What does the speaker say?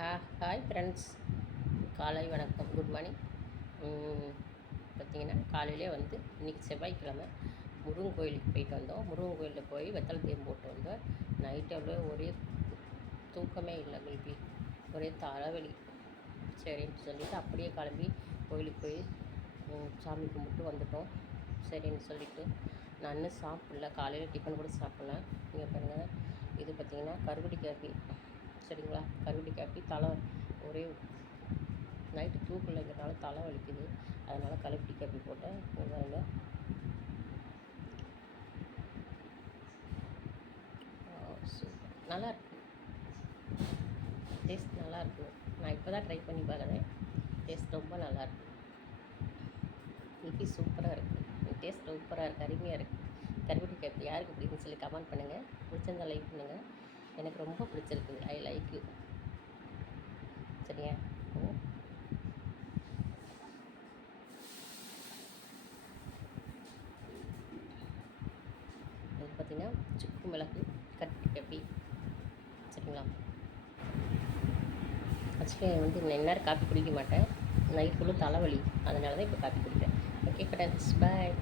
Hi friends, காலை வணக்கம், good morning. பார்த்திங்கன்னா காலையிலே இன்றைக்கி செவ்வாய்க்கிழமை முருகன் கோயிலுக்கு போயிட்டு வந்தோம். முருகன் கோயிலில் போய் வெத்தலை தீபம் போட்டு வந்தோம். நைட்டு அப்படியே ஒரே தூக்கமே இல்லை, குல்பி ஒரே தலைவலி. சரின்னு சொல்லிவிட்டு அப்படியே கிளம்பி கோயிலுக்கு போய் சாமி கும்பிட்டு வந்துட்டோம். சரின்னு சொல்லிவிட்டு நான் இன்னும் சாப்பிடல, காலையில் டிஃபன் கூட சாப்பிட்ல. இங்கே பாருங்கள், இது பார்த்திங்கன்னா கருவடி காஃபி. சரிங்களா, கருவடி காப்பி. ஒரே நைட்டு தூக்கலைங்கிறனால தலை வலிக்குது, அதனால் கருவடி காப்பி போட்டேன். இதில் சூப்பர், நல்லாயிருக்கு, டேஸ்ட் நல்லாயிருக்கு. நான் இப்போ தான் ட்ரை பண்ணி பார்க்குறேன். டேஸ்ட் ரொம்ப நல்லாயிருக்கு. இப்படி சூப்பராக இருக்குது, டேஸ்ட் சூப்பராக இருக்குது, அருமையாக இருக்குது. கருவடி காப்பி யாருக்கு பிடிக்குன்னு சொல்லி கமெண்ட் பண்ணுங்கள். பிடிச்சிருந்தா லைக் பண்ணுங்கள். எனக்கு ரொம்ப பிடிச்சிருக்குது. I like you. சரியா? அது பார்த்திங்கன்னா சுக்கு மிளகு கருவடி காப்பி. சரிங்களா, ஆக்சுவலி நேரம் காப்பி குடிக்க மாட்டேன். நைட் ஃபுல்லும் தலைவலி, அதனால தான் இப்போ காப்பி குடிக்கிறேன். ஓகே ஃப்ரெண்ட்ஸ், பாய்.